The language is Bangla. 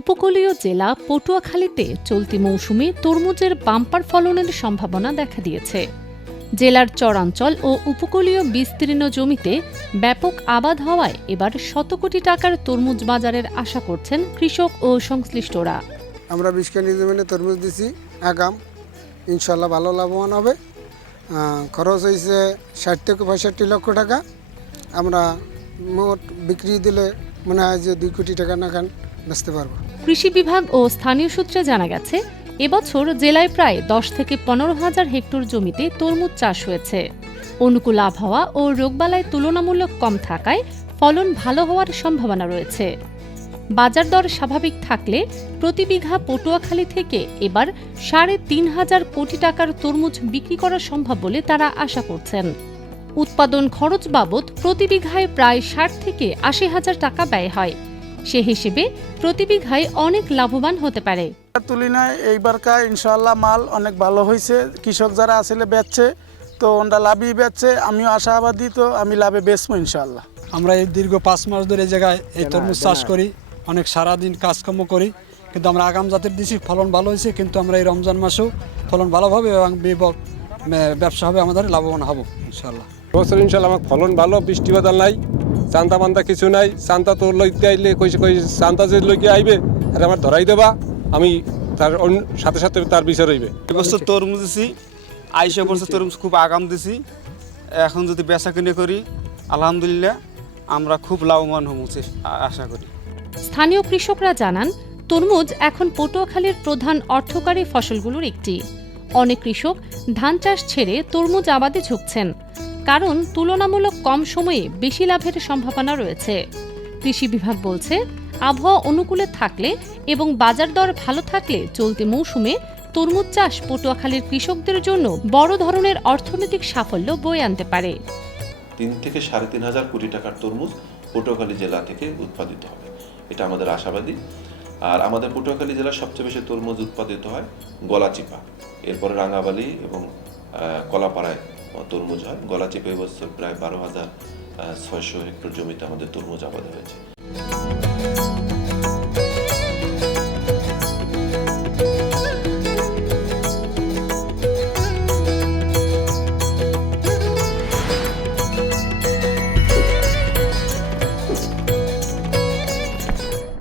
উপকূলীয় জেলা পটুয়াখালীতে চলতি মৌসুমে তরমুজের বাম্পার ফলনের সম্ভাবনা দেখা দিয়েছে। জেলার চরাঞ্চল ও উপকূলীয় বিস্তীর্ণ জমিতে ব্যাপক আবাদ হওয়ায় এবার শত কোটি টাকার তরমুজ বাজারের আশা করছেন কৃষক ও সংশ্লিষ্টরা। আমরা 20 কানি জমিনে তরমুজ দিছি, আগাম ইনশাল্লাহ ভালো লাভবান হবে। খরচ হয়েছে 60 থেকে 65 লক্ষ টাকা। আমরা মোট বিক্রি দিলে মনে হয় যে 2 কোটি টাকা নাগান বেচতে পারবো। কৃষি বিভাগ ও স্থানীয় সূত্রে জানা গেছে, এবছর জেলায় প্রায় 10 থেকে 15 হাজার হেক্টর জমিতে তরমুজ চাষ হয়েছে। অনুকূল আবহাওয়া ও রোগবালাই তুলনামূলক কম থাকায় ফলন ভালো হওয়ার সম্ভাবনা রয়েছে। বাজার দর স্বাভাবিক থাকলে প্রতি বিঘা পটুয়াখালী থেকে এবার 3.5 কোটি টাকার তরমুজ বিক্রি করা সম্ভব বলে তারা আশা করছেন। উৎপাদন খরচ বাবদ প্রতি বিঘায় প্রায় 60 থেকে 80 হাজার টাকা ব্যয় হয়। সে হিসেবে প্রতি বিঘায় অনেক লাভবান হতে পারে। তুলনায় এইবারকার ইনশাআল্লাহ মাল অনেক ভালো হয়েছে। কৃষক যারা আসলে বেচছে তো ওরা লাভই বেচছে। আমিও আশাবাদী, তো আমি লাভে বেচবো ইনশাআল্লাহ। আমরা এই দীর্ঘ 5 মাস ধরে এই জায়গায় এই তরমুজ চাষ করি, অনেক সারাদিন কাজকর্ম করি, কিন্তু আমরা আগাম জাতের দিছি, ফলন ভালো হয়েছে। কিন্তু আমরা এই রমজান মাসেও ফলন ভালো হবে এবং ব্যবসা হবে, আমাদের লাভবান হব ইনশাআল্লাহ। বছর ইনশাআল্লাহ আমার ফলন ভালো, বৃষ্টি বাদল নাই, চান্দা মান্দা কিছু নাই। চান্দা তোর লইতে আইলে কই চান্দা যে লইকে আইবে আর আমার ধরাই দেবা, আমি তার সাথে সাথে তার বিচার হইবে। এবছর তরমুজ দিছি, 80 বছর তরমুজ খুব আগাম দিছি। এখন যদি বেচা কিনে করি আলহামদুলিল্লাহ আমরা খুব লাভবান হব আশা করি। স্থানীয় কৃষকরা জানান, তরমুজ এখন পটুয়াখালীর প্রধান অর্থকারী ফসলগুলোর একটি। অনেক কৃষক ধান চাষ ছেড়ে তরমুজ আবাদে ঝুঁকছেন, কারণ তুলনামূলক কম সময়ে বেশি লাভের সম্ভাবনা রয়েছে। কৃষি বিভাগ বলছে, আবহাওয়া অনুকূলে থাকলে এবং বাজার দর ভালো থাকলে চলতি মৌসুমে তরমুজ চাষ পটুয়াখালীর কৃষকদের জন্য বড় ধরনের অর্থনৈতিক সাফল্য বয়ে আনতে পারে। 3 থেকে 3.5 কোটি টাকার তরমুজ পটুয়াখালী জেলা থেকে উৎপাদিত হবে, এটা আমাদের আশাবাদী। আর আমাদের পটুয়াখালী জেলার সবচেয়ে বেশি তরমুজ উৎপাদিত হয় গলাচিপা, এরপরে রাঙাবালি এবং কলাপাড়ায় তরমুজ হয়। গলাচিপা এবছর প্রায় 12,600 হেক্টর জমিতে আমাদের তরমুজ আবাদ হয়েছে।